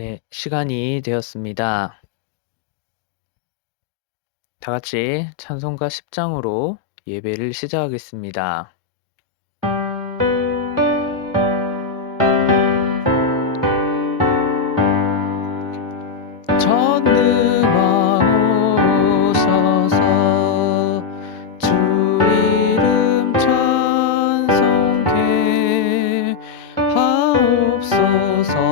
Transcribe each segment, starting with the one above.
네, 시간이 되었습니다. 다 같이 찬송가 10장으로 예배를 시작하겠습니다. 전능왕 오셔서 주 이름 찬송케 하옵소서.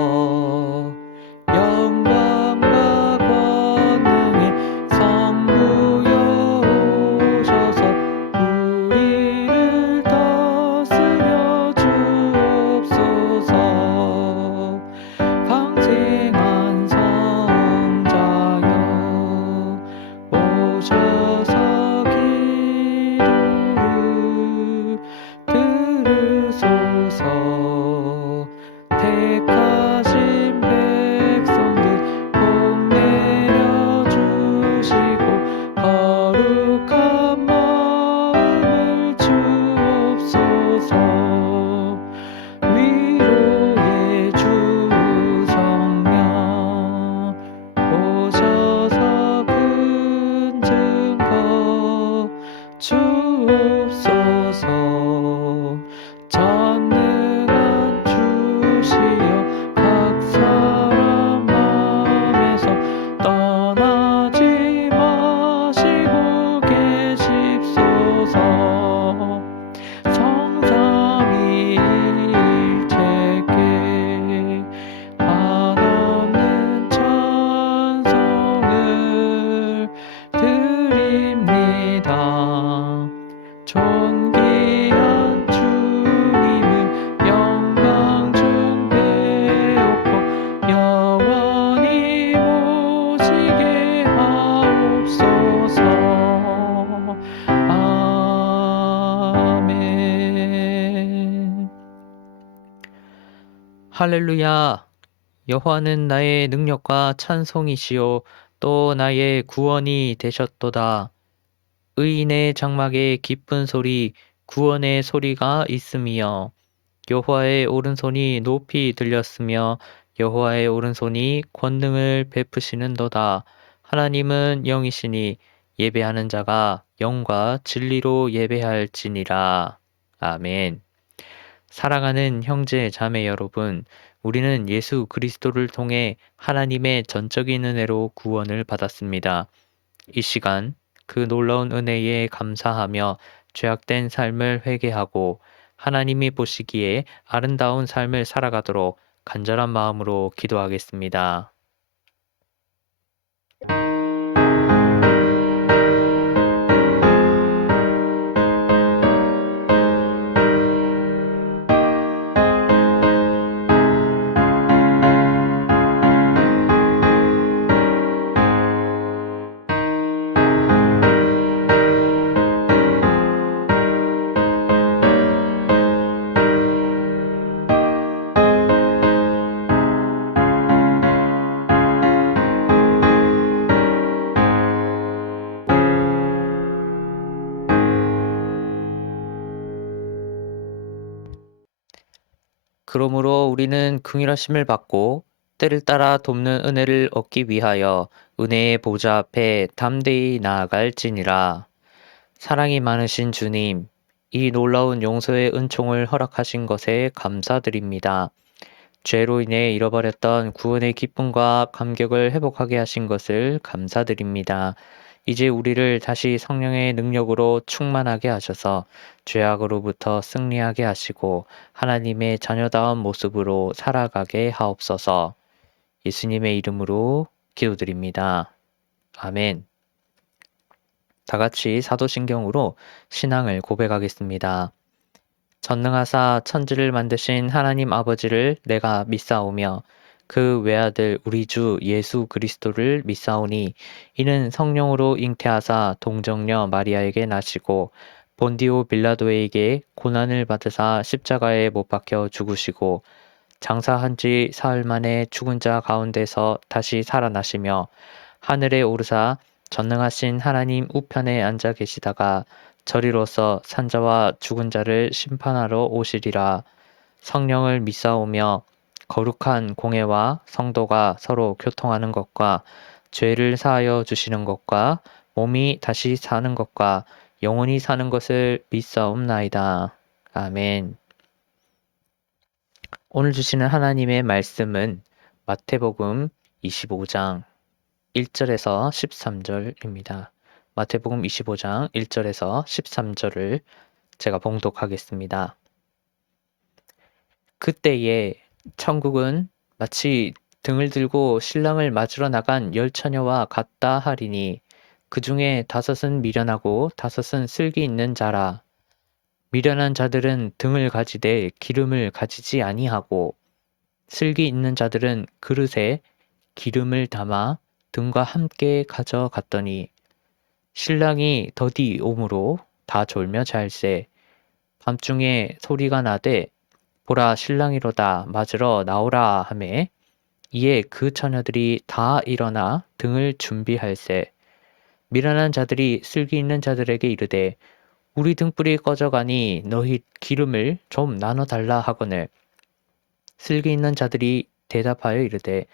영광과 권능의 성부여 오셔서 우리를 다스려 주옵소서. 강생한 성자여 오셔서 기도를 들으소서. 택하신 백성들 복 내려주시고 거룩한 마음을 주옵소서. 위로의 주 성령 오셔서 큰 증거 주옵소서. 전능한 주시여 각 사람 맘에서 떠나지 마시고 계십소서. 성삼위일체께 한없는 찬송을 드립니다. 존귀한 주님을 영광 중 배우고 영원히 모시게 하옵소서. 아멘. 할렐루야. 여호와는 나의 능력과 찬송이시요 또 나의 구원이 되셨도다. 의인의 장막에 기쁜 소리, 구원의 소리가 있으며 여호와의 오른손이 높이 들렸으며 여호와의 오른손이 권능을 베푸시는도다. 하나님은 영이시니 예배하는 자가 영과 진리로 예배할지니라. 아멘. 사랑하는 형제 자매 여러분, 우리는 예수 그리스도를 통해 하나님의 전적인 은혜로 구원을 받았습니다. 이 시간 그 놀라운 은혜에 감사하며 죄악된 삶을 회개하고 하나님이 보시기에 아름다운 삶을 살아가도록 간절한 마음으로 기도하겠습니다. 그러므로 우리는 긍휼하심을 받고 때를 따라 돕는 은혜를 얻기 위하여 은혜의 보좌 앞에 담대히 나아갈지니라. 사랑이 많으신 주님, 이 놀라운 용서의 은총을 허락하신 것에 감사드립니다. 죄로 인해 잃어버렸던 구원의 기쁨과 감격을 회복하게 하신 것을 감사드립니다. 이제 우리를 다시 성령의 능력으로 충만하게 하셔서 죄악으로부터 승리하게 하시고 하나님의 자녀다운 모습으로 살아가게 하옵소서. 예수님의 이름으로 기도드립니다. 아멘. 다 같이 사도신경으로 신앙을 고백하겠습니다. 전능하사 천지를 만드신 하나님 아버지를 내가 믿사오며 그 외아들 우리 주 예수 그리스도를 믿사오니 이는 성령으로 잉태하사 동정녀 마리아에게 나시고 본디오 빌라도에게 고난을 받으사 십자가에 못 박혀 죽으시고 장사한 지 사흘 만에 죽은 자 가운데서 다시 살아나시며 하늘에 오르사 전능하신 하나님 우편에 앉아 계시다가 저리로서 산자와 죽은 자를 심판하러 오시리라. 성령을 믿사오며 거룩한 공회와 성도가 서로 교통하는 것과 죄를 사하여 주시는 것과 몸이 다시 사는 것과 영원히 사는 것을 믿사옵나이다. 아멘. 오늘 주시는 하나님의 말씀은 마태복음 25장 1절에서 13절입니다. 마태복음 25장 1절에서 13절을 제가 봉독하겠습니다. 그때에 천국은 마치 등을 들고 신랑을 맞으러 나간 10처녀와 같다 하리니 그 중에 5은 미련하고 5은 슬기 있는 자라. 미련한 자들은 등을 가지되 기름을 가지지 아니하고 슬기 있는 자들은 그릇에 기름을 담아 등과 함께 가져갔더니 신랑이 더디 오므로 다 졸며 잘세. 밤중에 소리가 나되 보라 신랑이로다 맞으러 나오라 하매 이에 그 처녀들이 다 일어나 등을 준비할세. 미련한 자들이 슬기 있는 자들에게 이르되 우리 등불이 꺼져가니 너희 기름을 좀 나눠 달라 하거늘 슬기 있는 자들이 대답하여 이르되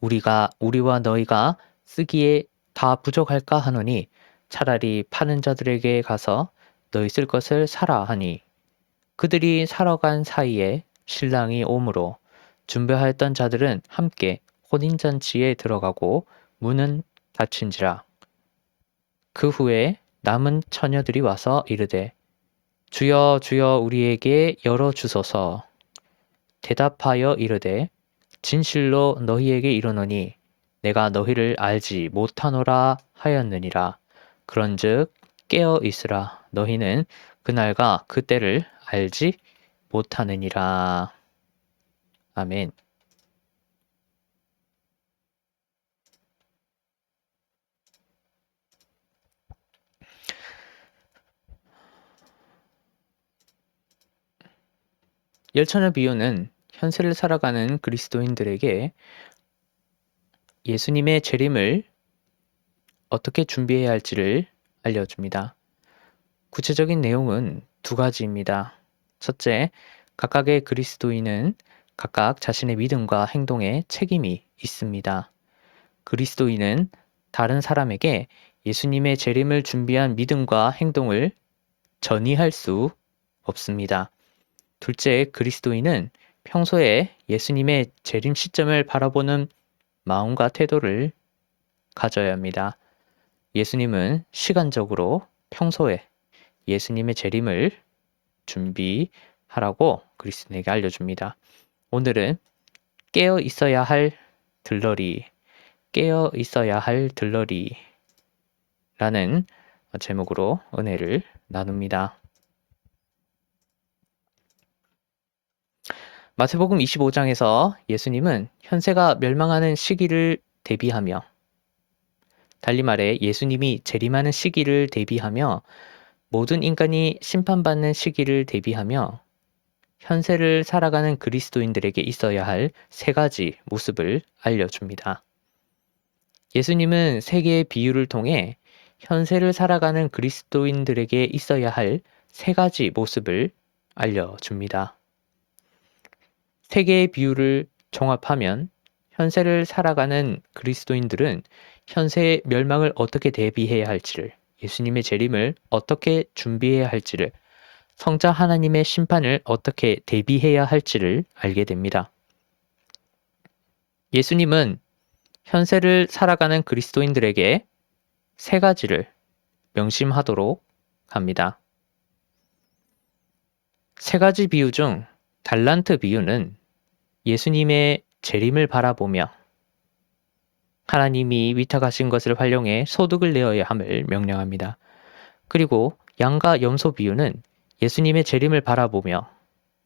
우리와 너희가 쓰기에 다 부족할까 하노니 차라리 파는 자들에게 가서 너희 쓸 것을 사라 하니 그들이 사러 간 사이에 신랑이 오므로 준비하였던 자들은 함께 혼인잔치에 들어가고 문은 닫힌지라. 그 후에 남은 처녀들이 와서 이르되 주여 주여 우리에게 열어 주소서. 대답하여 이르되 진실로 너희에게 이르노니 내가 너희를 알지 못하노라 하였느니라. 그런즉 깨어 있으라. 너희는 그날과 그때를 알지 못하느니라. 아멘. 열처녀 비유는 현세를 살아가는 그리스도인들에게 예수님의 재림을 어떻게 준비해야 할지를 알려줍니다. 구체적인 내용은 2가지입니다. 첫째, 각각의 그리스도인은 각각 자신의 믿음과 행동에 책임이 있습니다. 그리스도인은 다른 사람에게 예수님의 재림을 준비한 믿음과 행동을 전이할 수 없습니다. 둘째, 그리스도인은 평소에 예수님의 재림 시점을 바라보는 마음과 태도를 가져야 합니다. 예수님은 시간적으로 평소에 예수님의 재림을 준비하라고 그리스도인에게 알려줍니다. 오늘은 깨어 있어야 할 들러리, 깨어 있어야 할 들러리라는 제목으로 은혜를 나눕니다. 마태복음 25장에서 예수님은 현세가 멸망하는 시기를 대비하며 달리 말해 예수님이 재림하는 시기를 대비하며 모든 인간이 심판받는 시기를 대비하며 현세를 살아가는 그리스도인들에게 있어야 할 3가지 모습을 알려줍니다. 예수님은 3개의 비유를 통해 현세를 살아가는 그리스도인들에게 있어야 할 3가지 모습을 알려줍니다. 3개의 비유를 종합하면 현세를 살아가는 그리스도인들은 현세의 멸망을 어떻게 대비해야 할지를, 예수님의 재림을 어떻게 준비해야 할지를, 성자 하나님의 심판을 어떻게 대비해야 할지를 알게 됩니다. 예수님은 현세를 살아가는 그리스도인들에게 3가지를 명심하도록 합니다. 3가지 비유 중 달란트 비유는 예수님의 재림을 바라보며 하나님이 위탁하신 것을 활용해 소득을 내어야 함을 명령합니다. 그리고 양과 염소 비유는 예수님의 재림을 바라보며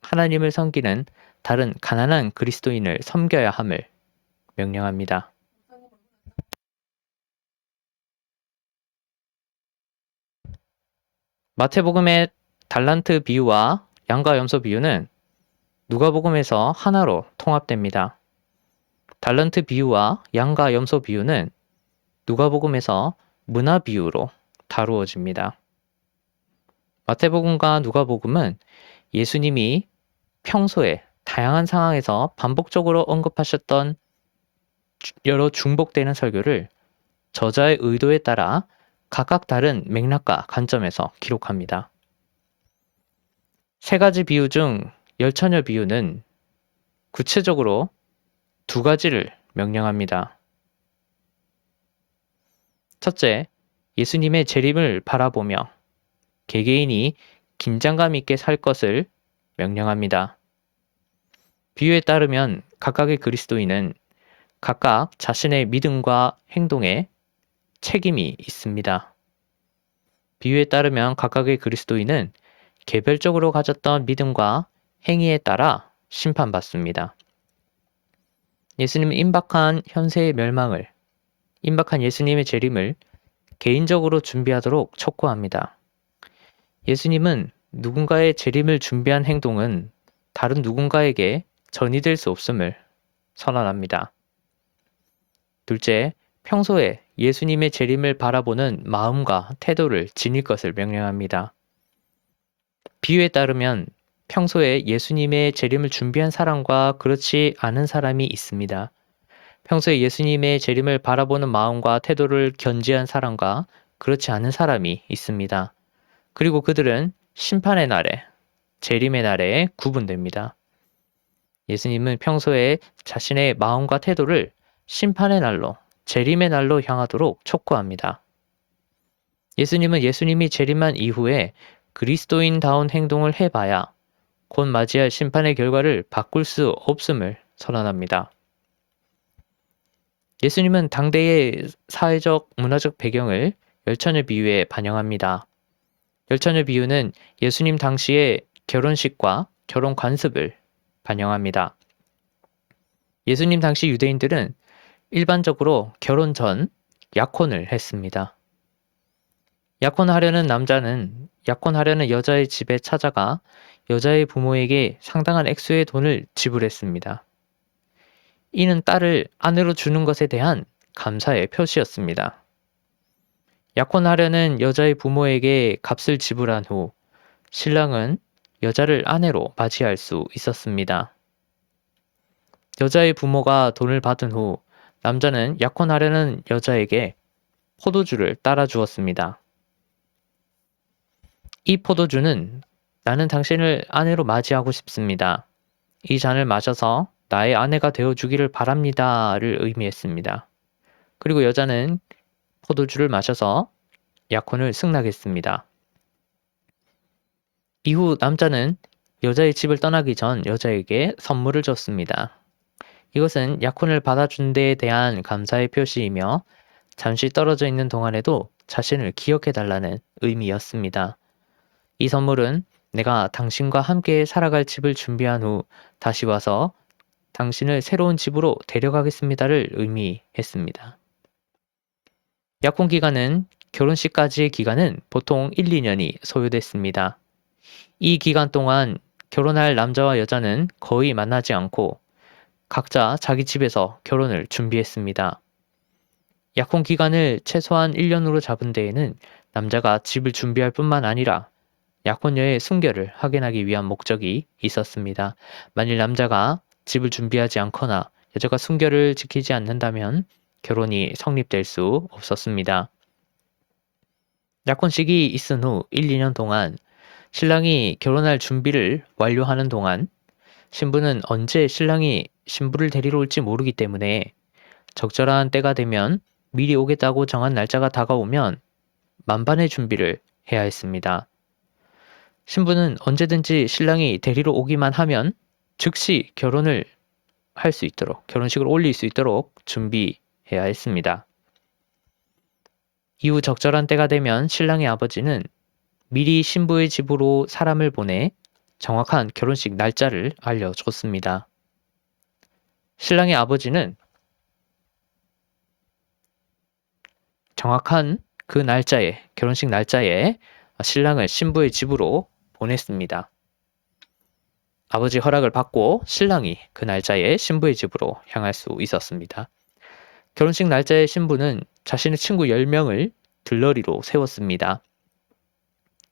하나님을 섬기는 다른 가난한 그리스도인을 섬겨야 함을 명령합니다. 마태복음의 달란트 비유와 양과 염소 비유는 누가복음에서 하나로 통합됩니다. 달란트 비유와 양과 염소 비유는 누가복음에서 문화 비유로 다루어집니다. 마태복음과 누가복음은 예수님이 평소에 다양한 상황에서 반복적으로 언급하셨던 여러 중복되는 설교를 저자의 의도에 따라 각각 다른 맥락과 관점에서 기록합니다. 세 가지 비유 중 열처녀 비유는 구체적으로 두 가지를 명령합니다. 첫째, 예수님의 재림을 바라보며 개개인이 긴장감 있게 살 것을 명령합니다. 비유에 따르면 각각의 그리스도인은 각각 자신의 믿음과 행동에 책임이 있습니다. 비유에 따르면 각각의 그리스도인은 개별적으로 가졌던 믿음과 행위에 따라 심판받습니다. 예수님은 임박한 현세의 멸망을, 임박한 예수님의 재림을 개인적으로 준비하도록 촉구합니다. 예수님은 누군가의 재림을 준비한 행동은 다른 누군가에게 전이될 수 없음을 선언합니다. 둘째, 평소에 예수님의 재림을 바라보는 마음과 태도를 지닐 것을 명령합니다. 비유에 따르면 평소에 예수님의 재림을 준비한 사람과 그렇지 않은 사람이 있습니다. 평소에 예수님의 재림을 바라보는 마음과 태도를 견지한 사람과 그렇지 않은 사람이 있습니다. 그리고 그들은 심판의 날에, 재림의 날에 구분됩니다. 예수님은 평소에 자신의 마음과 태도를 심판의 날로, 재림의 날로 향하도록 촉구합니다. 예수님은 예수님이 재림한 이후에 그리스도인다운 행동을 해봐야 곧 맞이할 심판의 결과를 바꿀 수 없음을 선언합니다. 예수님은 당대의 사회적, 문화적 배경을 열처녀 비유에 반영합니다. 열처녀 비유는 예수님 당시의 결혼식과 결혼 관습을 반영합니다. 예수님 당시 유대인들은 일반적으로 결혼 전 약혼을 했습니다. 약혼하려는 남자는 약혼하려는 여자의 집에 찾아가 여자의 부모에게 상당한 액수의 돈을 지불했습니다. 이는 딸을 아내로 주는 것에 대한 감사의 표시였습니다. 약혼하려는 여자의 부모에게 값을 지불한 후 신랑은 여자를 아내로 맞이할 수 있었습니다. 여자의 부모가 돈을 받은 후 남자는 약혼하려는 여자에게 포도주를 따라 주었습니다. 이 포도주는 나는 당신을 아내로 맞이하고 싶습니다. 이 잔을 마셔서 나의 아내가 되어주기를 바랍니다를 의미했습니다. 그리고 여자는 포도주를 마셔서 약혼을 승낙했습니다. 이후 남자는 여자의 집을 떠나기 전 여자에게 선물을 줬습니다. 이것은 약혼을 받아준 데에 대한 감사의 표시이며 잠시 떨어져 있는 동안에도 자신을 기억해달라는 의미였습니다. 이 선물은 내가 당신과 함께 살아갈 집을 준비한 후 다시 와서 당신을 새로운 집으로 데려가겠습니다를 의미했습니다. 약혼 기간은 결혼식까지의 기간은 보통 1, 2년이 소요됐습니다. 이 기간 동안 결혼할 남자와 여자는 거의 만나지 않고 각자 자기 집에서 결혼을 준비했습니다. 약혼 기간을 최소한 1년으로 잡은 데에는 남자가 집을 준비할 뿐만 아니라 약혼녀의 순결을 확인하기 위한 목적이 있었습니다. 만일 남자가 집을 준비하지 않거나 여자가 순결을 지키지 않는다면 결혼이 성립될 수 없었습니다. 약혼식이 있은 후 1, 2년 동안 신랑이 결혼할 준비를 완료하는 동안 신부는 언제 신랑이 신부를 데리러 올지 모르기 때문에 적절한 때가 되면 미리 오겠다고 정한 날짜가 다가오면 만반의 준비를 해야 했습니다. 신부는 언제든지 신랑이 데리러 오기만 하면 즉시 결혼을 할 수 있도록, 결혼식을 올릴 수 있도록 준비해야 했습니다. 이후 적절한 때가 되면 신랑의 아버지는 미리 신부의 집으로 사람을 보내 정확한 결혼식 날짜를 알려줬습니다. 신랑의 아버지는 정확한 그 날짜에, 결혼식 날짜에 신랑을 신부의 집으로 보냈습니다. 아버지 허락을 받고 신랑이 그 날짜에 신부의 집으로 향할 수 있었습니다. 결혼식 날짜에 신부는 자신의 친구 10명을 들러리로 세웠습니다.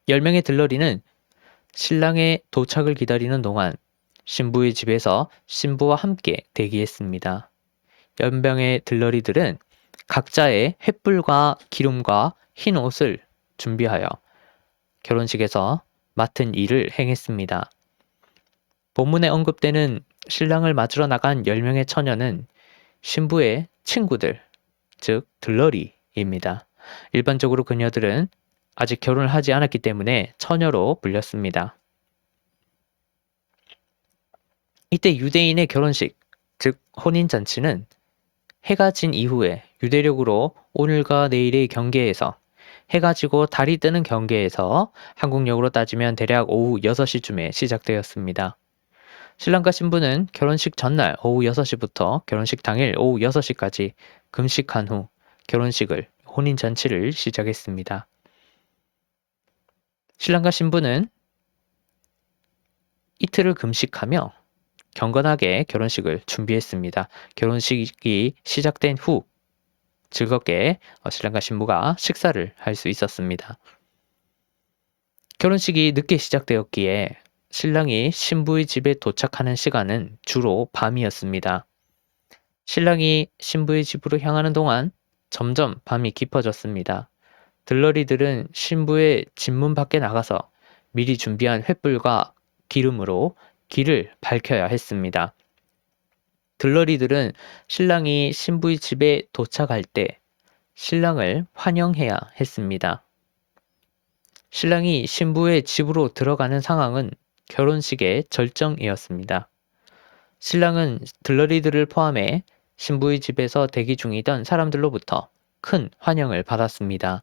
10명의 들러리는 신랑의 도착을 기다리는 동안 신부의 집에서 신부와 함께 대기했습니다. 연병의 들러리들은 각자의 횃불과 기름과 흰 옷을 준비하여 결혼식에서 맡은 일을 행했습니다. 본문에 언급되는 신랑을 맞으러 나간 10명의 처녀는 신부의 친구들, 즉 들러리입니다. 일반적으로 그녀들은 아직 결혼을 하지 않았기 때문에 처녀로 불렸습니다. 이때 유대인의 결혼식, 즉 혼인잔치는 해가 진 이후에 유대력으로 오늘과 내일의 경계에서 해가 지고 달이 뜨는 경계에서 한국력으로 따지면 대략 오후 6시쯤에 시작되었습니다. 신랑과 신부는 결혼식 전날 오후 6시부터 결혼식 당일 오후 6시까지 금식한 후 결혼식을 혼인잔치를 시작했습니다. 신랑과 신부는 이틀을 금식하며 경건하게 결혼식을 준비했습니다. 결혼식이 시작된 후 즐겁게 신랑과 신부가 식사를 할 수 있었습니다. 결혼식이 늦게 시작되었기에 신랑이 신부의 집에 도착하는 시간은 주로 밤이었습니다. 신랑이 신부의 집으로 향하는 동안 점점 밤이 깊어졌습니다. 들러리들은 신부의 집문 밖에 나가서 미리 준비한 횃불과 기름으로 길을 밝혀야 했습니다. 들러리들은 신랑이 신부의 집에 도착할 때 신랑을 환영해야 했습니다. 신랑이 신부의 집으로 들어가는 상황은 결혼식의 절정이었습니다. 신랑은 들러리들을 포함해 신부의 집에서 대기 중이던 사람들로부터 큰 환영을 받았습니다.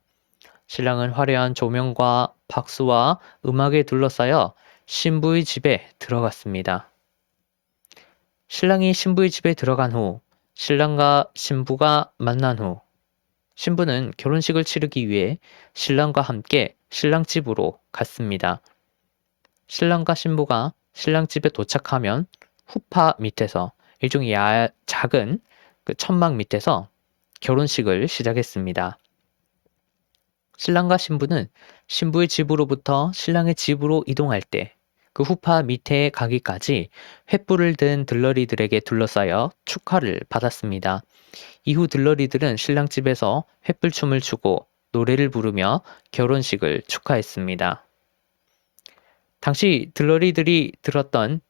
신랑은 화려한 조명과 박수와 음악에 둘러싸여 신부의 집에 들어갔습니다. 신랑이 신부의 집에 들어간 후 신랑과 신부가 만난 후 신부는 결혼식을 치르기 위해 신랑과 함께 신랑 집으로 갔습니다. 신랑과 신부가 신랑 집에 도착하면 후파 밑에서 일종의 작은 천막 밑에서 결혼식을 시작했습니다. 신랑과 신부는 신부의 집으로부터 신랑의 집으로 이동할 때 그 후파 밑에 가기까지 횃불을 든 들러리들에게 둘러싸여 축하를 받았습니다. 이후 들러리들은 신랑 집에서 횃불춤을 추고 노래를 부르며 결혼식을 축하했습니다. 당시 들러리들이 들었던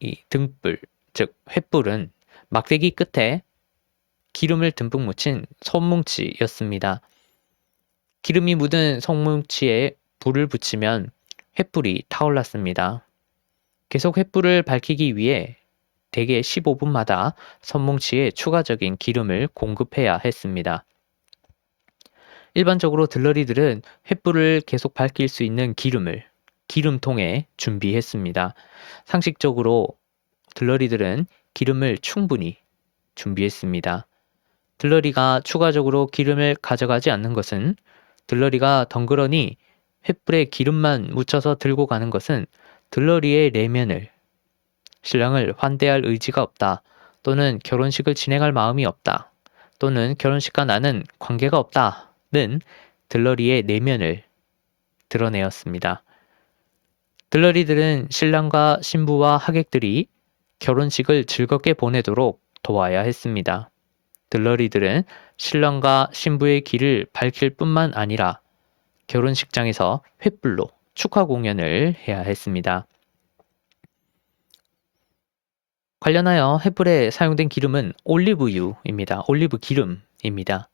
이 등불, 즉 횃불은 막대기 끝에 기름을 듬뿍 묻힌 손뭉치였습니다. 기름이 묻은 손뭉치에 불을 붙이면 횃불이 타올랐습니다. 계속 횃불을 밝히기 위해 대개 15분마다 손뭉치에 추가적인 기름을 공급해야 했습니다. 일반적으로 들러리들은 횃불을 계속 밝힐 수 있는 기름을 기름통에 준비했습니다. 상식적으로 들러리들은 기름을 충분히 준비했습니다. 들러리가 추가적으로 기름을 가져가지 않는 것은 들러리가 덩그러니 횃불에 기름만 묻혀서 들고 가는 것은 들러리의 내면을 신랑을 환대할 의지가 없다 또는 결혼식을 진행할 마음이 없다 또는 결혼식과 나는 관계가 없다는 들러리의 내면을 드러내었습니다. 들러리들은 신랑과 신부와 하객들이 결혼식을 즐겁게 보내도록 도와야 했습니다. 들러리들은 신랑과 신부의 길을 밝힐 뿐만 아니라 결혼식장에서 횃불로 축하 공연을 해야 했습니다. 관련하여 횃불에 사용된 기름은 올리브유입니다. 올리브 기름입니다.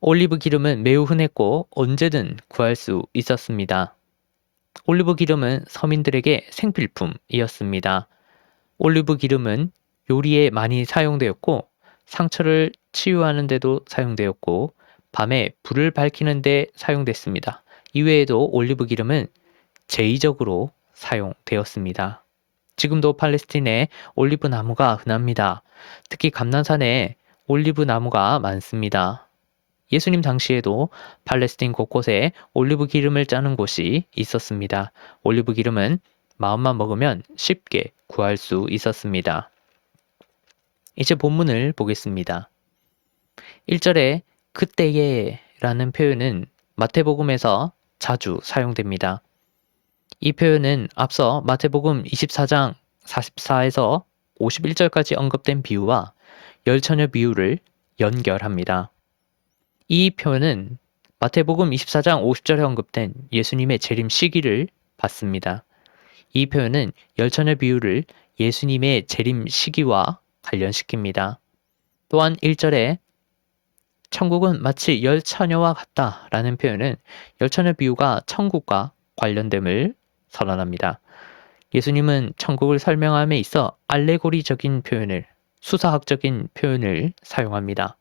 올리브 기름은 매우 흔했고 언제든 구할 수 있었습니다. 올리브 기름은 서민들에게 생필품이었습니다. 올리브 기름은 요리에 많이 사용되었고 상처를 치유하는 데도 사용되었고 밤에 불을 밝히는 데 사용됐습니다. 이외에도 올리브 기름은 제의적으로 사용되었습니다. 지금도 팔레스틴에 올리브 나무가 흔합니다. 특히 감난산에 올리브 나무가 많습니다. 예수님 당시에도 팔레스틴 곳곳에 올리브 기름을 짜는 곳이 있었습니다. 올리브 기름은 마음만 먹으면 쉽게 구할 수 있었습니다. 이제 본문을 보겠습니다. 1절에 그때에 라는 표현은 마태복음에서 자주 사용됩니다. 이 표현은 앞서 마태복음 24장 44에서 51절까지 언급된 비유와 열처녀 비유를 연결합니다. 이 표현은 마태복음 24장 50절에 언급된 예수님의 재림 시기를 받습니다. 이 표현은 열처녀 비유를 예수님의 재림 시기와 관련시킵니다. 또한 1절에 천국은 마치 열처녀와 같다라는 표현은 열처녀 비유가 천국과 관련됨을 선언합니다. 예수님은 천국을 설명함에 있어 알레고리적인 표현을, 수사학적인 표현을 사용합니다.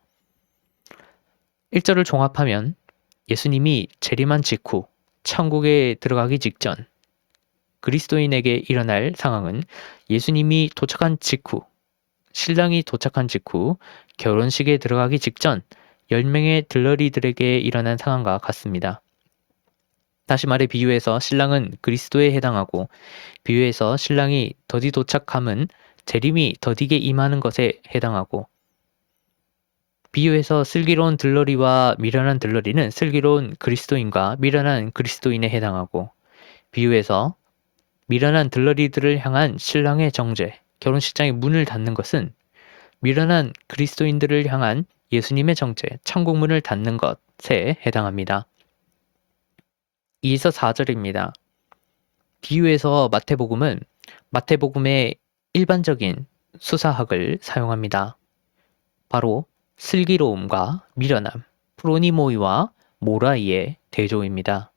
1절을 종합하면 예수님이 재림한 직후 천국에 들어가기 직전 그리스도인에게 일어날 상황은 예수님이 도착한 직후, 신랑이 도착한 직후 결혼식에 들어가기 직전 10명의 들러리들에게 일어난 상황과 같습니다. 다시 말해 비유에서 신랑은 그리스도에 해당하고 비유에서 신랑이 더디 도착함은 재림이 더디게 임하는 것에 해당하고 비유에서 슬기로운 들러리와 미련한 들러리는 슬기로운 그리스도인과 미련한 그리스도인에 해당하고 비유에서 미련한 들러리들을 향한 신랑의 정죄, 결혼식장의 문을 닫는 것은 미련한 그리스도인들을 향한 예수님의 정죄, 천국 문을 닫는 것에 해당합니다. 2에서 4절입니다. 비유에서 마태복음은 마태복음의 일반적인 수사학을 사용합니다. 바로 슬기로움과 미련함, 프로니모이와 모라이의 대조입니다.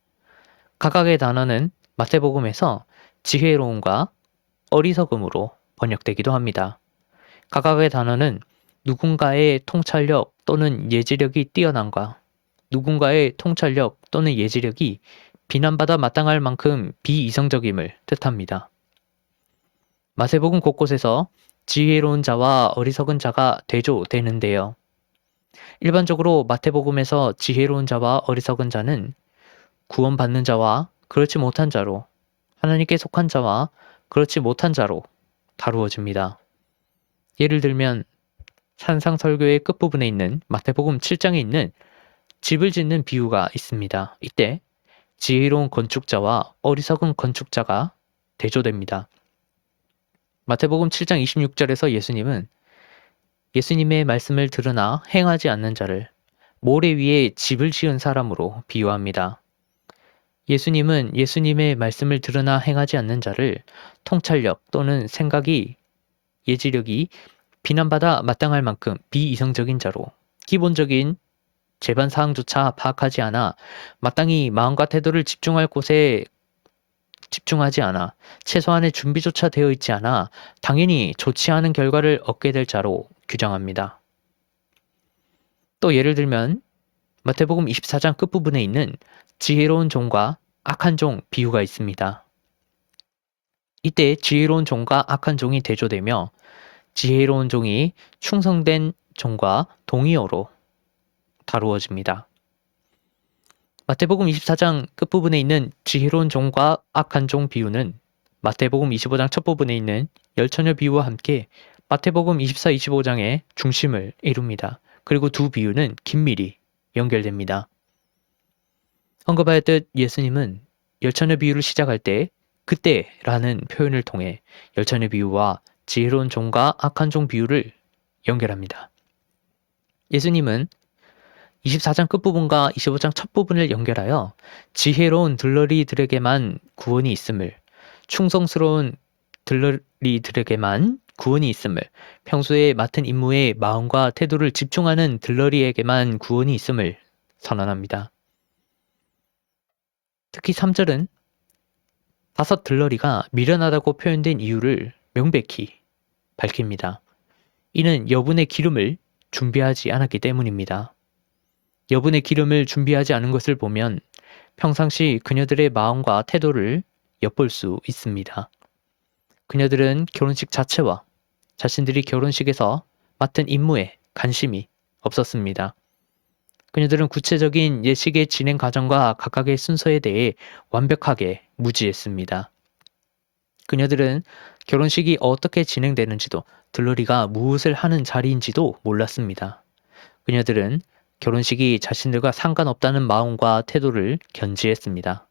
각각의 단어는 마태복음에서 지혜로움과 어리석음으로 번역되기도 합니다. 각각의 단어는 누군가의 통찰력 또는 예지력이 뛰어난과 누군가의 통찰력 또는 예지력이 비난받아 마땅할 만큼 비이성적임을 뜻합니다. 마태복음 곳곳에서 지혜로운 자와 어리석은 자가 대조되는데요. 일반적으로 마태복음에서 지혜로운 자와 어리석은 자는 구원받는 자와 그렇지 못한 자로, 하나님께 속한 자와 그렇지 못한 자로 다루어집니다. 예를 들면 산상설교의 끝부분에 있는 마태복음 7장에 있는 집을 짓는 비유가 있습니다. 이때 지혜로운 건축자와 어리석은 건축자가 대조됩니다. 마태복음 7장 26절에서 예수님은 예수님의 말씀을 들으나 행하지 않는 자를 모래 위에 집을 지은 사람으로 비유합니다. 예수님은 예수님의 말씀을 들으나 행하지 않는 자를 통찰력 또는 생각이, 예지력이 비난받아 마땅할 만큼 비이성적인 자로 기본적인 재반 사항조차 파악하지 않아 마땅히 마음과 태도를 집중할 곳에 집중하지 않아 최소한의 준비조차 되어 있지 않아 당연히 좋지 않은 결과를 얻게 될 자로 규정합니다. 또 예를 들면 마태복음 24장 끝부분에 있는 지혜로운 종과 악한 종 비유가 있습니다. 이때 지혜로운 종과 악한 종이 대조되며 지혜로운 종이 충성된 종과 동의어로 다루어집니다. 마태복음 24장 끝부분에 있는 지혜로운 종과 악한 종 비유는 마태복음 25장 첫 부분에 있는 열처녀 비유와 함께 마태복음 24, 25장의 중심을 이룹니다. 그리고 두 비유는 긴밀히 연결됩니다. 언급하였듯 예수님은 열처녀 비유를 시작할 때 그때라는 표현을 통해 열처녀 비유와 지혜로운 종과 악한 종 비유를 연결합니다. 예수님은 24장 끝부분과 25장 첫 부분을 연결하여 지혜로운 들러리들에게만 구원이 있음을, 충성스러운 들러리들에게만 구원이 있음을, 평소에 맡은 임무에 마음과 태도를 집중하는 들러리에게만 구원이 있음을 선언합니다. 특히 3절은 5 들러리가 미련하다고 표현된 이유를 명백히 밝힙니다. 이는 여분의 기름을 준비하지 않았기 때문입니다. 여분의 기름을 준비하지 않은 것을 보면 평상시 그녀들의 마음과 태도를 엿볼 수 있습니다. 그녀들은 결혼식 자체와 자신들이 결혼식에서 맡은 임무에 관심이 없었습니다. 그녀들은 구체적인 예식의 진행 과정과 각각의 순서에 대해 완벽하게 무지했습니다. 그녀들은 결혼식이 어떻게 진행되는지도 들러리가 무엇을 하는 자리인지도 몰랐습니다. 그녀들은 결혼식이 자신들과 상관없다는 마음과 태도를 견지했습니다.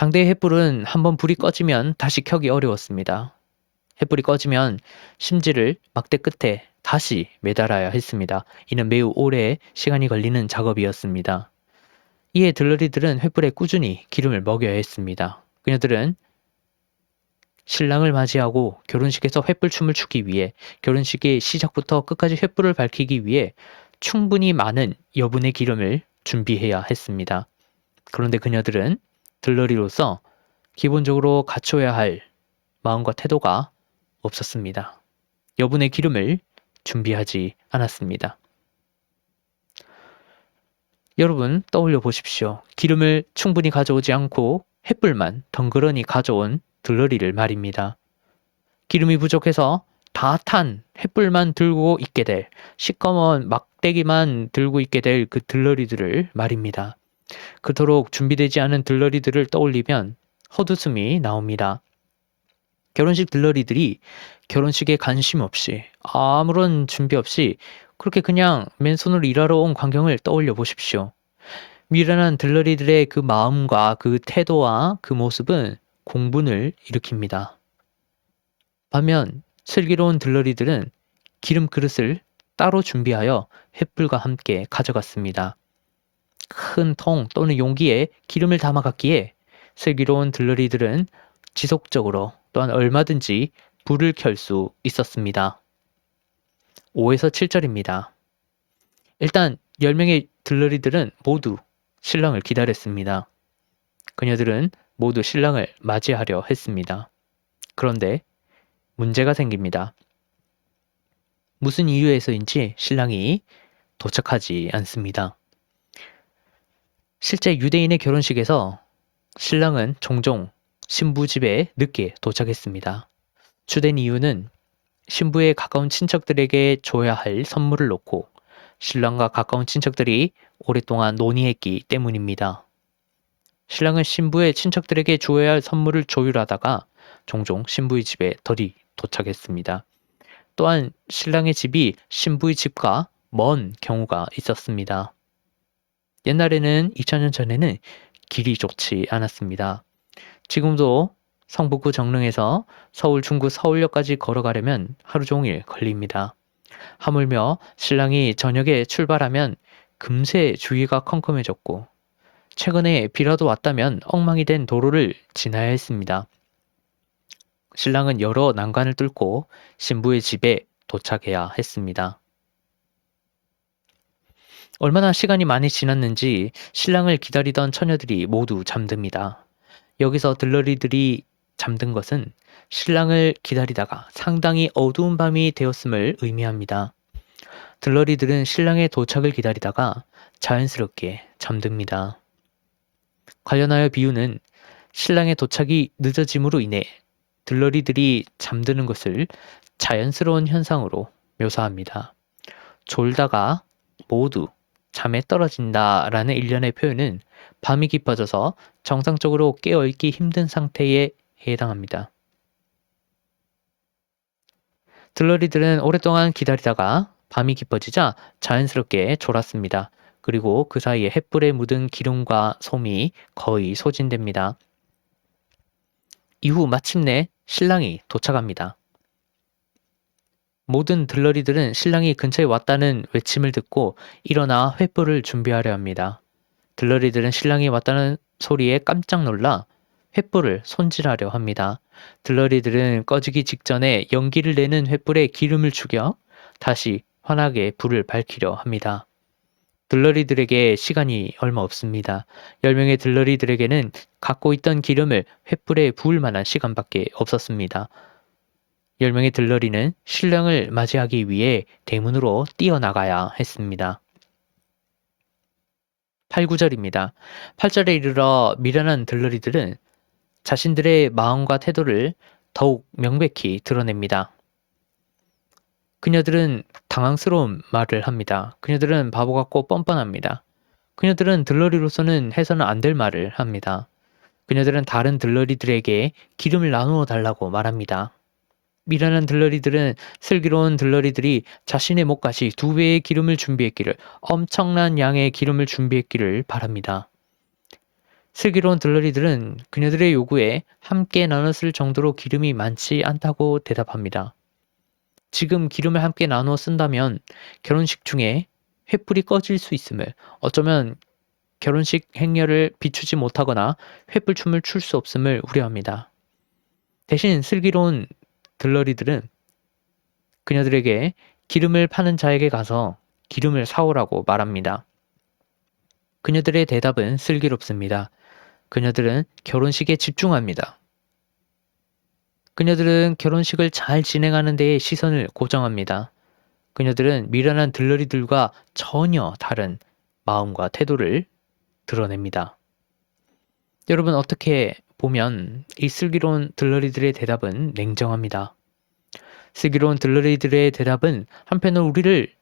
당대의 횃불은 한번 불이 꺼지면 다시 켜기 어려웠습니다. 횃불이 꺼지면 심지를 막대 끝에 다시 매달아야 했습니다. 이는 매우 오래 시간이 걸리는 작업이었습니다. 이에 들러리들은 횃불에 꾸준히 기름을 먹여야 했습니다. 그녀들은 신랑을 맞이하고 결혼식에서 횃불춤을 추기 위해, 결혼식의 시작부터 끝까지 횃불을 밝히기 위해 충분히 많은 여분의 기름을 준비해야 했습니다. 그런데 그녀들은 들러리로서 기본적으로 갖춰야 할 마음과 태도가 없었습니다. 여분의 기름을 준비하지 않았습니다. 여러분 떠올려 보십시오. 기름을 충분히 가져오지 않고 횃불만 덩그러니 가져온 들러리를 말입니다. 기름이 부족해서 다 탄 횃불만 들고 있게 될, 시꺼먼 막대기만 들고 있게 될 그 들러리들을 말입니다. 그토록 준비되지 않은 들러리들을 떠올리면 헛웃음이 나옵니다. 결혼식 들러리들이 결혼식에 관심 없이, 아무런 준비 없이 그렇게 그냥 맨손으로 일하러 온 광경을 떠올려 보십시오. 미련한 들러리들의 그 마음과 그 태도와 그 모습은 공분을 일으킵니다. 반면 슬기로운 들러리들은 기름 그릇을 따로 준비하여 횃불과 함께 가져갔습니다. 큰 통 또는 용기에 기름을 담아갔기에 슬기로운 들러리들은 지속적으로 또한 얼마든지 불을 켤 수 있었습니다. 5에서 7절입니다. 일단 10명의 들러리들은 모두 신랑을 기다렸습니다. 그녀들은 모두 신랑을 맞이하려 했습니다. 그런데 문제가 생깁니다. 무슨 이유에서인지 신랑이 도착하지 않습니다. 실제 유대인의 결혼식에서 신랑은 종종 신부 집에 늦게 도착했습니다. 주된 이유는 신부의 가까운 친척들에게 줘야 할 선물을 놓고 신랑과 가까운 친척들이 오랫동안 논의했기 때문입니다. 신랑은 신부의 친척들에게 주어야 할 선물을 조율하다가 종종 신부의 집에 덜이 도착했습니다. 또한 신랑의 집이 신부의 집과 먼 경우가 있었습니다. 옛날에는 2000년 전에는 길이 좋지 않았습니다. 지금도 성북구 정릉에서 서울 중구 서울역까지 걸어가려면 하루 종일 걸립니다. 하물며 신랑이 저녁에 출발하면 금세 주위가 컴컴해졌고 최근에 비라도 왔다면 엉망이 된 도로를 지나야 했습니다. 신랑은 여러 난관을 뚫고 신부의 집에 도착해야 했습니다. 얼마나 시간이 많이 지났는지 신랑을 기다리던 처녀들이 모두 잠듭니다. 여기서 들러리들이 잠든 것은 신랑을 기다리다가 상당히 어두운 밤이 되었음을 의미합니다. 들러리들은 신랑의 도착을 기다리다가 자연스럽게 잠듭니다. 관련하여 비유는 신랑의 도착이 늦어짐으로 인해 들러리들이 잠드는 것을 자연스러운 현상으로 묘사합니다. 졸다가 모두 잠에 떨어진다라는 일련의 표현은 밤이 깊어져서 정상적으로 깨어있기 힘든 상태에 해당합니다. 들러리들은 오랫동안 기다리다가 밤이 깊어지자 자연스럽게 졸았습니다. 그리고 그 사이에 횃불에 묻은 기름과 솜이 거의 소진됩니다. 이후 마침내 신랑이 도착합니다. 모든 들러리들은 신랑이 근처에 왔다는 외침을 듣고 일어나 횃불을 준비하려 합니다. 들러리들은 신랑이 왔다는 소리에 깜짝 놀라 횃불을 손질하려 합니다. 들러리들은 꺼지기 직전에 연기를 내는 횃불에 기름을 죽여 다시 환하게 불을 밝히려 합니다. 들러리들에게 시간이 얼마 없습니다. 10명의 들러리들에게는 갖고 있던 기름을 횃불에 부을 만한 시간밖에 없었습니다. 10명의 들러리는 신랑을 맞이하기 위해 대문으로 뛰어나가야 했습니다. 8, 9절입니다. 8절에 이르러 미련한 들러리들은 자신들의 마음과 태도를 더욱 명백히 드러냅니다. 그녀들은 당황스러운 말을 합니다. 그녀들은 바보 같고 뻔뻔합니다. 그녀들은 들러리로서는 해서는 안 될 말을 합니다. 그녀들은 다른 들러리들에게 기름을 나누어 달라고 말합니다. 미련한 들러리들은 슬기로운 들러리들이 자신의 몫까지 2배의 기름을 준비했기를, 엄청난 양의 기름을 준비했기를 바랍니다. 슬기로운 들러리들은 그녀들의 요구에 함께 나눠 쓸 정도로 기름이 많지 않다고 대답합니다. 지금 기름을 함께 나누어 쓴다면 결혼식 중에 횃불이 꺼질 수 있음을, 어쩌면 결혼식 행렬을 비추지 못하거나 횃불춤을 출 수 없음을 우려합니다. 대신 슬기로운 들러리들은 그녀들에게 기름을 파는 자에게 가서 기름을 사오라고 말합니다. 그녀들의 대답은 슬기롭습니다. 그녀들은 결혼식에 집중합니다. 그녀들은 결혼식을 잘 진행하는 데에 시선을 고정합니다. 그녀들은 미련한 들러리들과 전혀 다른 마음과 태도를 드러냅니다. 여러분, 어떻게 보면 이 슬기로운 들러리들의 대답은 냉정합니다. 슬기로운 들러리들의 대답은 한편으로 우리를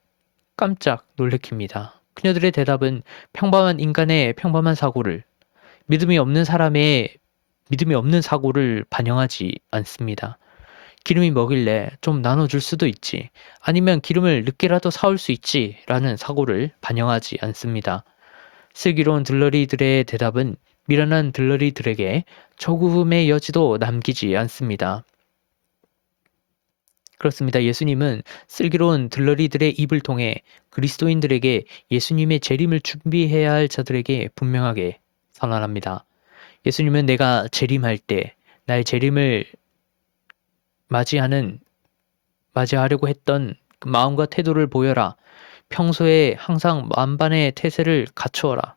깜짝 놀래킵니다. 그녀들의 대답은 평범한 인간의 평범한 사고를, 믿음이 없는 사람의 믿음이 없는 사고를 반영하지 않습니다. 기름이 먹일래 좀 나눠줄 수도 있지. 아니면 기름을 늦게라도 사올 수 있지. 라는 사고를 반영하지 않습니다. 슬기로운 들러리들의 대답은 미련한 들러리들에게 조금의 여지도 남기지 않습니다. 그렇습니다. 예수님은 슬기로운 들러리들의 입을 통해 그리스도인들에게 예수님의 재림을 준비해야 할 자들에게 분명하게 선언합니다. 예수님은 내가 재림할 때 나의 재림을 맞이하려고 했던 그 마음과 태도를 보여라. 평소에 항상 만반의 태세를 갖추어라.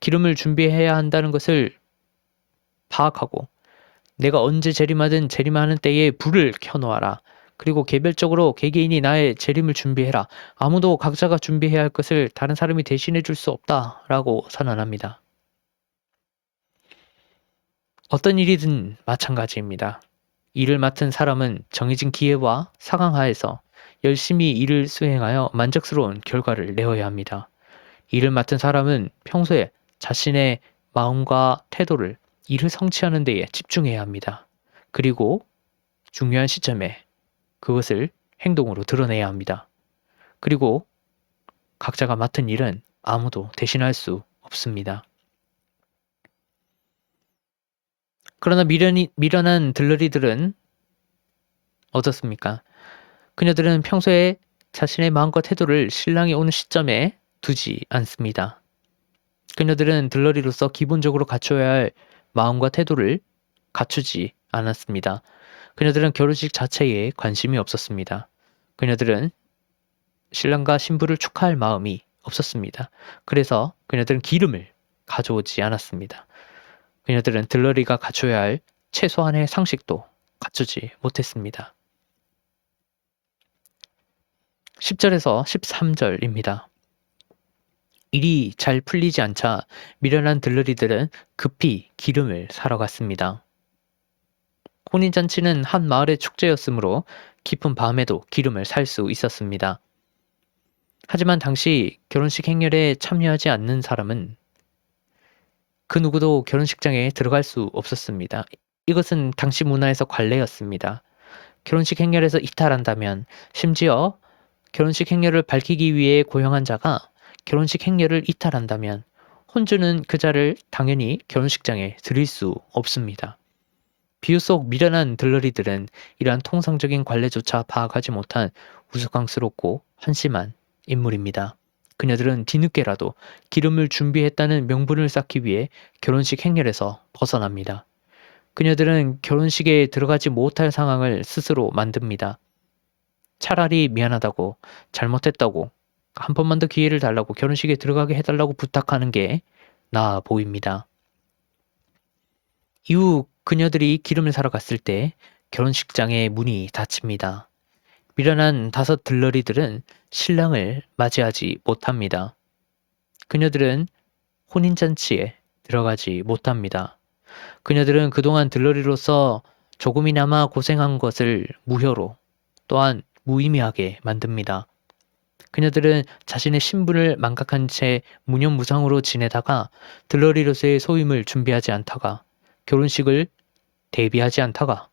기름을 준비해야 한다는 것을 파악하고 내가 언제 재림하든 재림하는 때에 불을 켜놓아라. 그리고 개별적으로 개개인이 나의 재림을 준비해라. 아무도 각자가 준비해야 할 것을 다른 사람이 대신해 줄 수 없다라고 선언합니다. 어떤 일이든 마찬가지입니다. 일을 맡은 사람은 정해진 기회와 상황 하에서 열심히 일을 수행하여 만족스러운 결과를 내어야 합니다. 일을 맡은 사람은 평소에 자신의 마음과 태도를 일을 성취하는 데에 집중해야 합니다. 그리고 중요한 시점에 그것을 행동으로 드러내야 합니다. 그리고 각자가 맡은 일은 아무도 대신할 수 없습니다. 그러나 미련한 들러리들은 어떻습니까? 그녀들은 평소에 자신의 마음과 태도를 신랑이 오는 시점에 두지 않습니다. 그녀들은 들러리로서 기본적으로 갖춰야 할 마음과 태도를 갖추지 않았습니다. 그녀들은 결혼식 자체에 관심이 없었습니다. 그녀들은 신랑과 신부를 축하할 마음이 없었습니다. 그래서 그녀들은 기름을 가져오지 않았습니다. 그녀들은 들러리가 갖춰야 할 최소한의 상식도 갖추지 못했습니다. 10절에서 13절입니다. 일이 잘 풀리지 않자 미련한 들러리들은 급히 기름을 사러 갔습니다. 혼인잔치는 한 마을의 축제였으므로 깊은 밤에도 기름을 살 수 있었습니다. 하지만 당시 결혼식 행렬에 참여하지 않는 사람은 그 누구도 결혼식장에 들어갈 수 없었습니다. 이것은 당시 문화에서 관례였습니다. 결혼식 행렬에서 이탈한다면, 심지어 결혼식 행렬을 밝히기 위해 고용한 자가 결혼식 행렬을 이탈한다면 혼주는 그 자를 당연히 결혼식장에 들일 수 없습니다. 비유 속 미련한 들러리들은 이러한 통상적인 관례조차 파악하지 못한 우스꽝스럽고 한심한 인물입니다. 그녀들은 뒤늦게라도 기름을 준비했다는 명분을 쌓기 위해 결혼식 행렬에서 벗어납니다. 그녀들은 결혼식에 들어가지 못할 상황을 스스로 만듭니다. 차라리 미안하다고, 잘못했다고, 한 번만 더 기회를 달라고, 결혼식에 들어가게 해달라고 부탁하는 게 나아 보입니다. 이후 그녀들이 기름을 사러 갔을 때 결혼식장의 문이 닫힙니다. 미련한 5 들러리들은 신랑을 맞이하지 못합니다. 그녀들은 혼인잔치에 들어가지 못합니다. 그녀들은 그동안 들러리로서 조금이나마 고생한 것을 무효로, 또한 무의미하게 만듭니다. 그녀들은 자신의 신분을 망각한 채 무념무상으로 지내다가 들러리로서의 소임을 준비하지 않다가 결혼식을 대비하지 않다가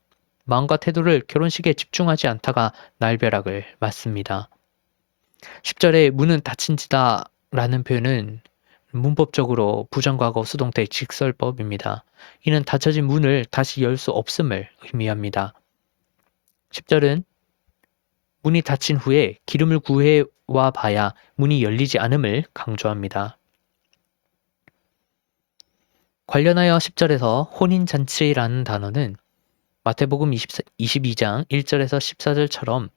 마음과 태도를 결혼식에 집중하지 않다가 날벼락을 맞습니다. 10절에 문은 닫힌지다 라는 표현은 문법적으로 부정과거 수동태 직설법입니다. 이는 닫혀진 문을 다시 열 수 없음을 의미합니다. 10절은 문이 닫힌 후에 기름을 구해와 봐야 문이 열리지 않음을 강조합니다. 관련하여 10절에서 혼인잔치라는 단어는 마태복음 22장 1절에서 14절처럼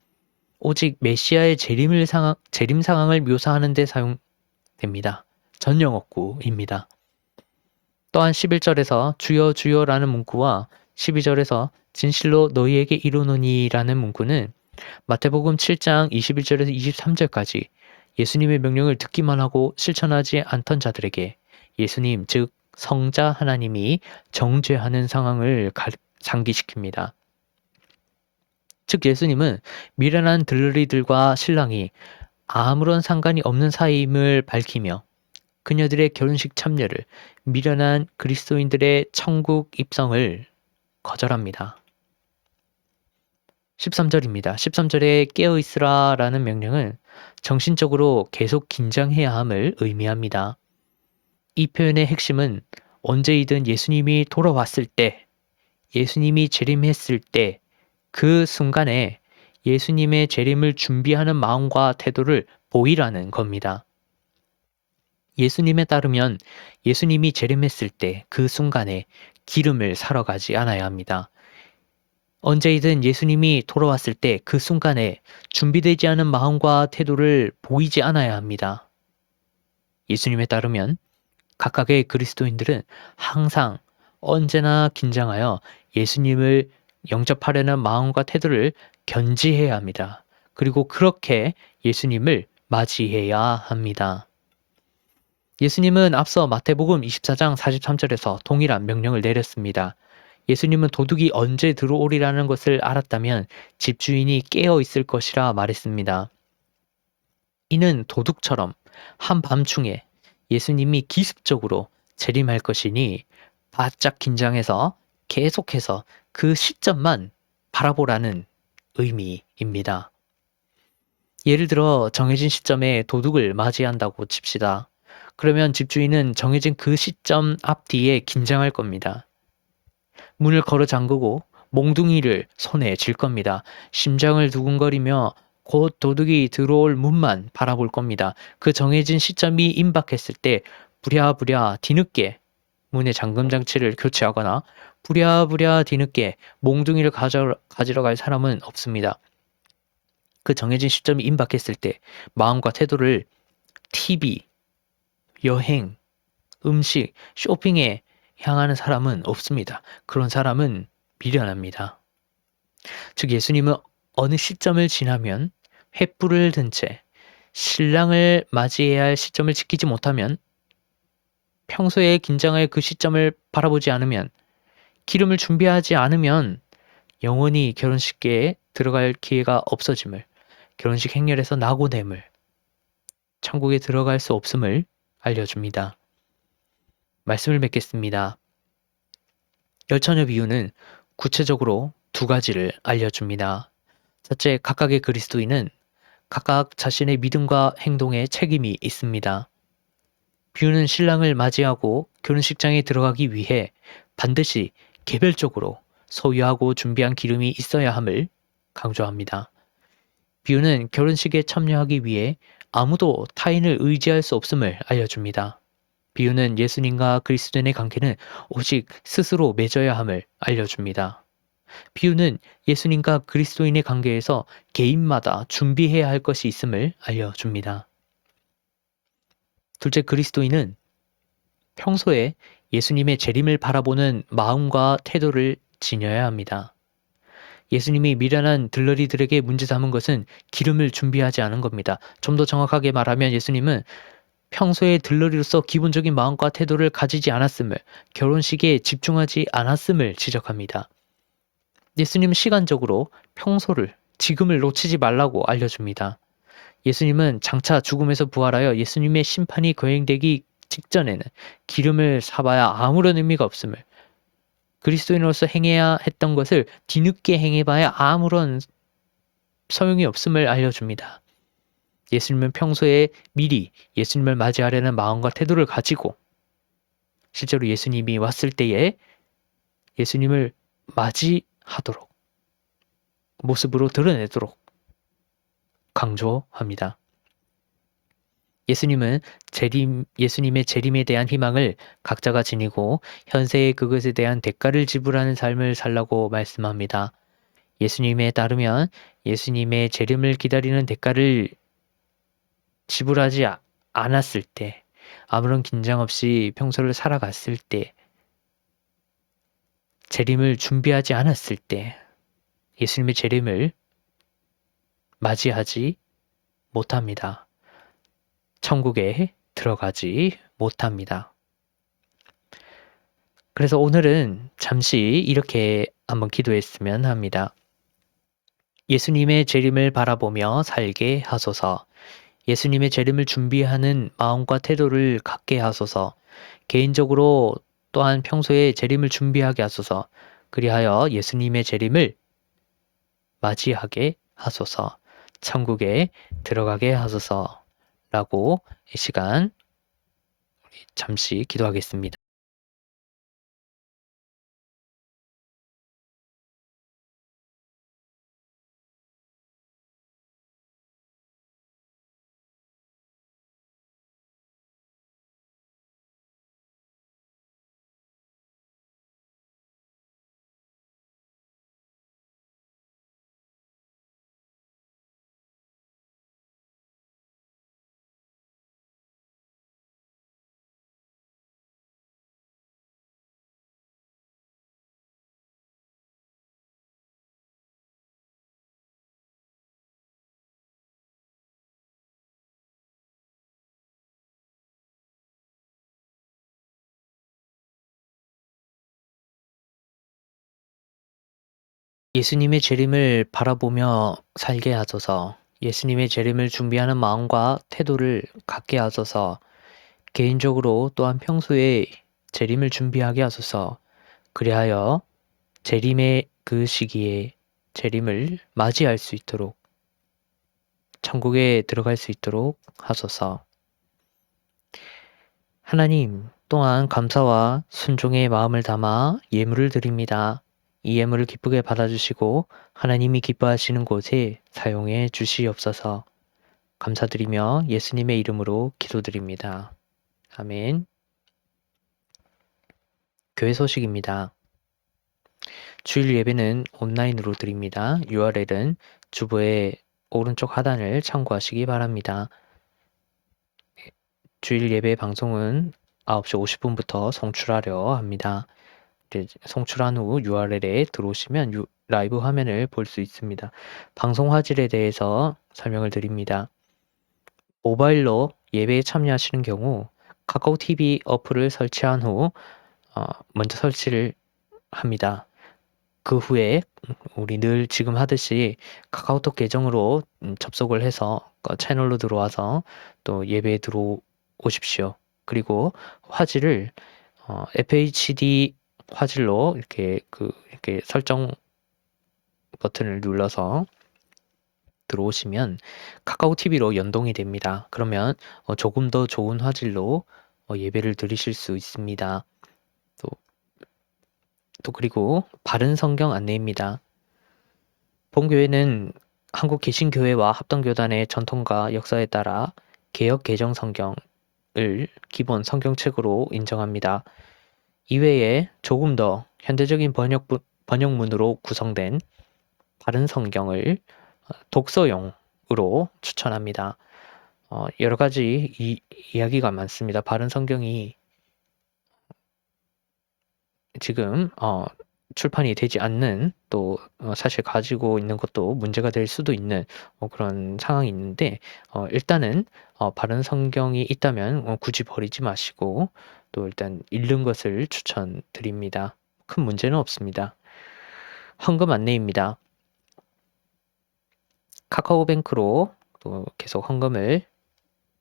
오직 메시아의 재림 상황을 묘사하는 데 사용됩니다. 전영어구입니다. 또한 11절에서 주여 주여라는 문구와 12절에서 진실로 너희에게 이르노니라는 문구는 마태복음 7장 21절에서 23절까지 예수님의 명령을 듣기만 하고 실천하지 않던 자들에게 예수님, 즉 성자 하나님이 정죄하는 상황을 상기시킵니다. 즉 예수님은 미련한 들러리들과 신랑이 아무런 상관이 없는 사이임을 밝히며 그녀들의 결혼식 참여를 미련한 그리스도인들의 천국 입성을 거절합니다. 13절입니다. 13절에 깨어있으라 라는 명령은 정신적으로 계속 긴장해야 함을 의미합니다. 이 표현의 핵심은 언제이든 예수님이 돌아왔을 때, 예수님이 재림했을 때, 그 순간에 예수님의 재림을 준비하는 마음과 태도를 보이라는 겁니다. 예수님에 따르면 예수님이 재림했을 때 그 순간에 기름을 사러 가지 않아야 합니다. 언제이든 예수님이 돌아왔을 때 그 순간에 준비되지 않은 마음과 태도를 보이지 않아야 합니다. 예수님에 따르면 각각의 그리스도인들은 항상 언제나 긴장하여 예수님을 영접하려는 마음과 태도를 견지해야 합니다. 그리고 그렇게 예수님을 맞이해야 합니다. 예수님은 앞서 마태복음 24장 43절에서 동일한 명령을 내렸습니다. 예수님은 도둑이 언제 들어오리라는 것을 알았다면 집주인이 깨어 있을 것이라 말했습니다. 이는 도둑처럼 한밤중에 예수님이 기습적으로 재림할 것이니 바짝 긴장해서 계속해서 그 시점만 바라보라는 의미입니다. 예를 들어 정해진 시점에 도둑을 맞이한다고 칩시다. 그러면 집주인은 정해진 그 시점 앞뒤에 긴장할 겁니다. 문을 걸어 잠그고 몽둥이를 손에 쥘 겁니다. 심장을 두근거리며 곧 도둑이 들어올 문만 바라볼 겁니다. 그 정해진 시점이 임박했을 때 부랴부랴 뒤늦게 문의 잠금 장치를 교체하거나 부랴부랴 뒤늦게 몽둥이를 가지러 갈 사람은 없습니다. 그 정해진 시점이 임박했을 때 마음과 태도를 TV, 여행, 음식, 쇼핑에 향하는 사람은 없습니다. 그런 사람은 미련합니다. 즉 예수님은 어느 시점을 지나면 횃불을 든 채 신랑을 맞이해야 할 시점을 지키지 못하면 평소에 긴장할 그 시점을 바라보지 않으면 기름을 준비하지 않으면 영원히 결혼식계에 들어갈 기회가 없어짐을, 결혼식 행렬에서 낙오됨을, 천국에 들어갈 수 없음을 알려줍니다. 말씀을 맺겠습니다. 열처녀 비유는 구체적으로 두 가지를 알려줍니다. 첫째, 각각의 그리스도인은 각각 자신의 믿음과 행동에 책임이 있습니다. 비유는 신랑을 맞이하고 결혼식장에 들어가기 위해 반드시 개별적으로 소유하고 준비한 기름이 있어야 함을 강조합니다. 비유는 결혼식에 참여하기 위해 아무도 타인을 의지할 수 없음을 알려줍니다. 비유는 예수님과 그리스도인의 관계는 오직 스스로 맺어야 함을 알려줍니다. 비유는 예수님과 그리스도인의 관계에서 개인마다 준비해야 할 것이 있음을 알려줍니다. 둘째, 그리스도인은 평소에 예수님의 재림을 바라보는 마음과 태도를 지녀야 합니다. 예수님이 미련한 들러리들에게 문제 삼은 것은 기름을 준비하지 않은 겁니다. 좀 더 정확하게 말하면 예수님은 평소에 들러리로서 기본적인 마음과 태도를 가지지 않았음을, 결혼식에 집중하지 않았음을 지적합니다. 예수님은 시간적으로 평소를, 지금을 놓치지 말라고 알려줍니다. 예수님은 장차 죽음에서 부활하여 예수님의 심판이 거행되기 직전에는 기름을 사봐야 아무런 의미가 없음을, 그리스도인으로서 행해야 했던 것을 뒤늦게 행해봐야 아무런 소용이 없음을 알려줍니다. 예수님은 평소에 미리 예수님을 맞이하려는 마음과 태도를 가지고 실제로 예수님이 왔을 때에 예수님을 맞이하도록 모습으로 드러내도록 강조합니다. 예수님의 재림에 대한 희망을 각자가 지니고 현세의 그것에 대한 대가를 지불하는 삶을 살라고 말씀합니다. 예수님에 따르면 예수님의 재림을 기다리는 대가를 지불하지 않았을 때, 아무런 긴장 없이 평소를 살아갔을 때, 재림을 준비하지 않았을 때, 예수님의 재림을 맞이하지 못합니다. 천국에 들어가지 못합니다. 그래서 오늘은 잠시 이렇게 한번 기도했으면 합니다. 예수님의 재림을 바라보며 살게 하소서. 예수님의 재림을 준비하는 마음과 태도를 갖게 하소서. 개인적으로 또한 평소에 재림을 준비하게 하소서. 그리하여 예수님의 재림을 맞이하게 하소서. 천국에 들어가게 하소서. 라고 이 시간 잠시 기도하겠습니다. 예수님의 재림을 바라보며 살게 하소서. 예수님의 재림을 준비하는 마음과 태도를 갖게 하소서. 개인적으로 또한 평소에 재림을 준비하게 하소서. 그리하여 재림의 그 시기에 재림을 맞이할 수 있도록 천국에 들어갈 수 있도록 하소서. 하나님, 또한 감사와 순종의 마음을 담아 예물을 드립니다. 이 예물을 기쁘게 받아주시고 하나님이 기뻐하시는 곳에 사용해 주시옵소서. 감사드리며 예수님의 이름으로 기도드립니다. 아멘. 교회 소식입니다. 주일 예배는 온라인으로 드립니다. URL은 주보의 오른쪽 하단을 참고하시기 바랍니다. 주일 예배 방송은 9시 50분부터 송출하려 합니다. 송출한 후 URL에 들어오시면 라이브 화면을 볼 수 있습니다. 방송 화질에 대해서 설명을 드립니다. 모바일로 예배에 참여하시는 경우 카카오 TV 어플을 설치한 후 먼저 설치를 합니다. 그 후에 우리 늘 지금 하듯이 카카오톡 계정으로 접속을 해서 채널로 들어와서 또 예배에 들어오십시오. 그리고 화질을 FHD 화질로 이렇게 설정 버튼을 눌러서 들어오시면 카카오 TV로 연동이 됩니다. 그러면 조금 더 좋은 화질로 예배를 드리실 수 있습니다. 또 그리고 바른 성경 안내입니다. 본교회는 한국 개신교회와 합동교단의 전통과 역사에 따라 개역 개정 성경을 기본 성경책으로 인정합니다. 이외에 조금 더 현대적인 번역문으로 구성된 바른 성경을 독서용으로 추천합니다. 여러 가지 이야기가 많습니다. 바른 성경이 지금 출판이 되지 않는 또 사실 가지고 있는 것도 문제가 될 수도 있는 그런 상황이 있는데 일단은 바른 성경이 있다면 굳이 버리지 마시고 또 일단 읽는 것을 추천드립니다. 큰 문제는 없습니다. 헌금 안내입니다. 카카오뱅크로 또 계속 헌금을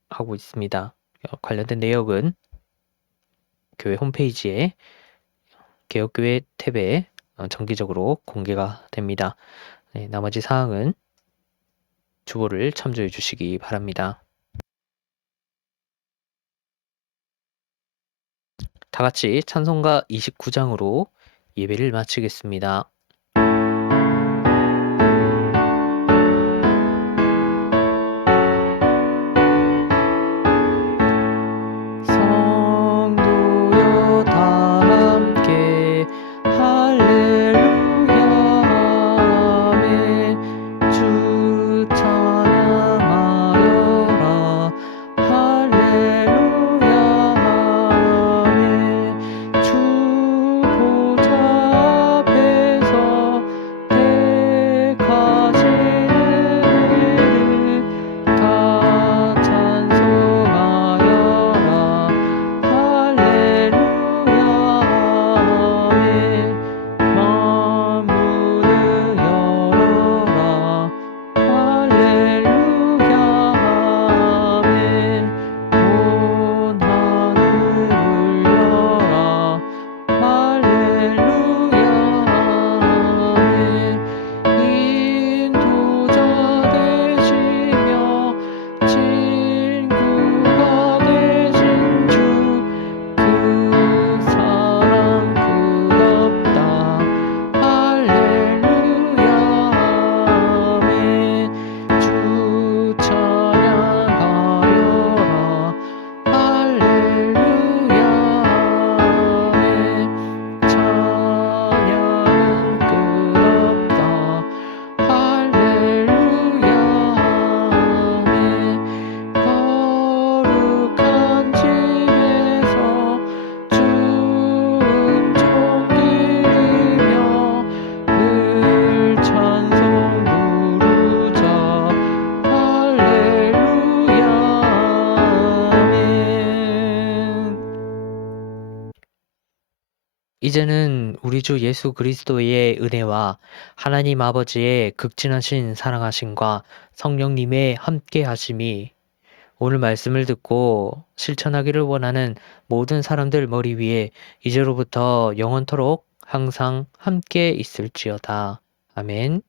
하고 있습니다. 관련된 내역은 교회 홈페이지에 개혁교회 탭에 정기적으로 공개가 됩니다. 네, 나머지 사항은 주보를 참조해 주시기 바랍니다. 다 같이 찬송가 29장으로 예배를 마치겠습니다. 성도여 다 함께 할렐루야 아멘. 주 찬양하여라 할렐루야 아멘. 주 보좌 앞에서 택하시는 이를 다 찬송하여라 할렐루야 아멘. 만문을 열어라 할렐루야 아멘. 온 하늘을 열라 할렐루야 아멘. 인도자 되시며 친구가 되신 주 그 사랑 끝없다 할렐루야 아멘. 주 찬양하여라 할렐루야 아멘. 찬양은 끝없다 할렐루야 아멘. 거룩한 집에서 주은총기리며 늘 찬송 부르자 할렐루야 아멘. 이제는 우리 주 예수 그리스도의 은혜와 하나님 아버지의 극진하신 사랑하심과 성령님의 함께 하심이 오늘 말씀을 듣고 실천하기를 원하는 모든 사람들 머리 위에 이제로부터 영원토록 항상 함께 있을지어다. 아멘.